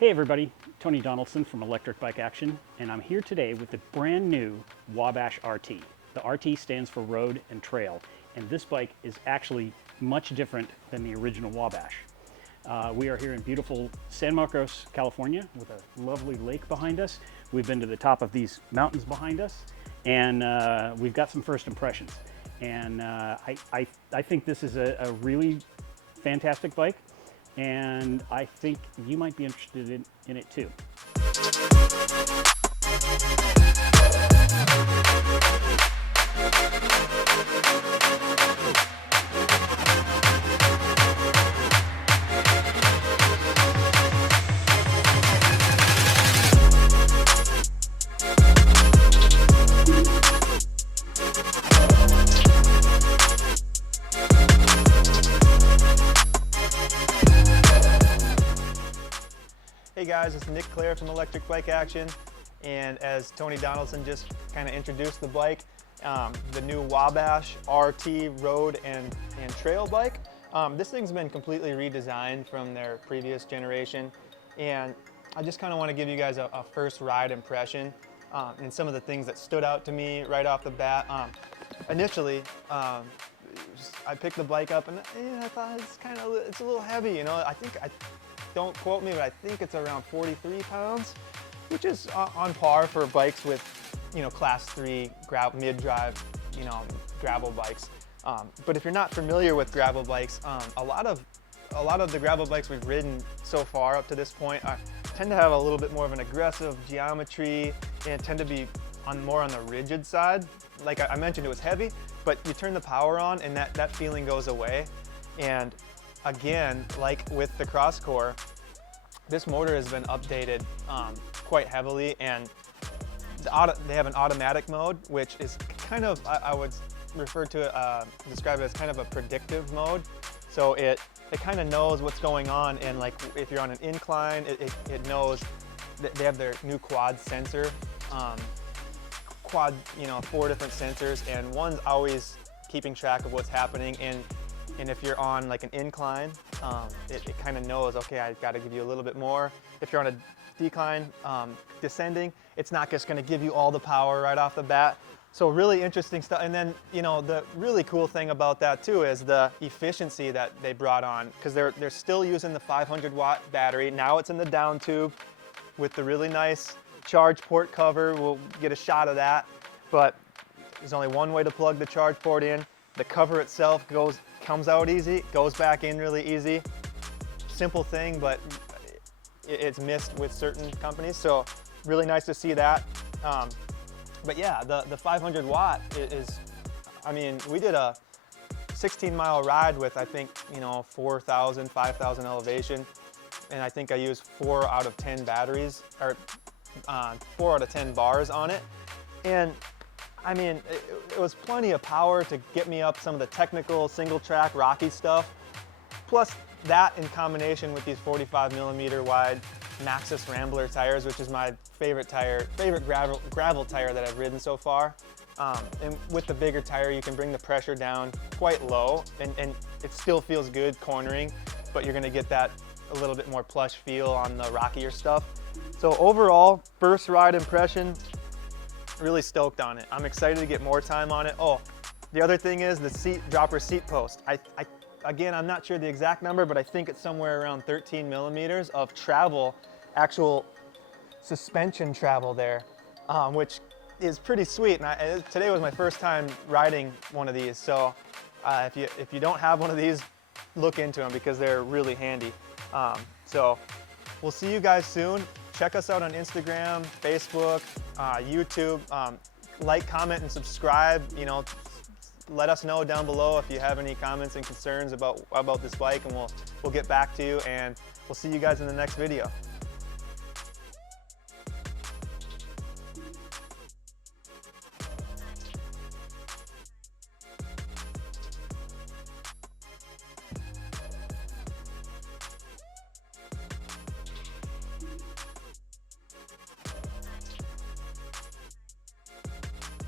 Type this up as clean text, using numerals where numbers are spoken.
Hey everybody, Tony Donaldson from Electric Bike Action, and I'm here today with the brand new Wabash RT. The RT stands for Road and Trail, and this bike is actually much different than the original Wabash. We are here in beautiful San Marcos, California, with a lovely lake behind us. We've been to the top of these mountains behind us, and we've got some first impressions. And I think this is a really fantastic bike, and I think you might be interested in it too. Hey guys, it's Nick Clare from Electric Bike Action, and as Tony Donaldson just kind of introduced the bike, the new Wabash RT road and trail bike. This thing's been completely redesigned from their previous generation, and I just kind of want to give you guys a first ride impression and some of the things that stood out to me right off the bat. Initially, I picked the bike up and I thought it's a little heavy, you know. Don't quote me, but I think it's around 43 pounds, which is on par for bikes with, you know, class 3 mid-drive, you know, gravel bikes. But if you're not familiar with gravel bikes, a lot of the gravel bikes we've ridden so far up to this point tend to have a little bit more of an aggressive geometry and tend to be more on the rigid side. Like I mentioned, it was heavy, but you turn the power on and that feeling goes away. And again, like with the Crosscore, this motor has been updated quite heavily, and they have an automatic mode, which is kind of, I would refer to it, describe it as kind of a predictive mode. So it kind of knows what's going on, and like if you're on an incline, it knows that they have their new quad sensor, you know, 4 different sensors, and one's always keeping track of what's happening. And if you're on like an incline, it kind of knows, okay, I've got to give you a little bit more. If you're on a decline, descending, it's not just going to give you all the power right off the bat. So really interesting stuff. And then, you know, the really cool thing about that too is the efficiency that they brought on, because they're still using the 500-watt battery. Now it's in the down tube with the really nice charge port cover. We'll get a shot of that, but there's only one way to plug the charge port in. The cover itself comes out easy, goes back in really easy. Simple thing, but it's missed with certain companies, so really nice to see that. But yeah, the 500 watt is, I mean, we did a 16-mile ride with, I think, you know, 4,000, 5,000 elevation, and I think I used 4 out of 10 batteries, or 4 out of 10 bars on it. And I mean, it was plenty of power to get me up some of the technical single track rocky stuff. Plus that in combination with these 45mm wide Maxxis Rambler tires, which is my favorite gravel tire that I've ridden so far. And with the bigger tire, you can bring the pressure down quite low, and it still feels good cornering, but you're gonna get that a little bit more plush feel on the rockier stuff. So overall, first ride impression, really stoked on it. I'm excited to get more time on it. Oh, the other thing is the dropper seat post. Again, I'm not sure the exact number, but I think it's somewhere around 13mm of travel, actual suspension travel there, which is pretty sweet. And today was my first time riding one of these, so if you don't have one of these, look into them because they're really handy. So we'll see you guys soon. Check us out on Instagram, Facebook, YouTube. Like, comment, and subscribe. You know, let us know down below if you have any comments and concerns about this bike, and we'll get back to you, and we'll see you guys in the next video.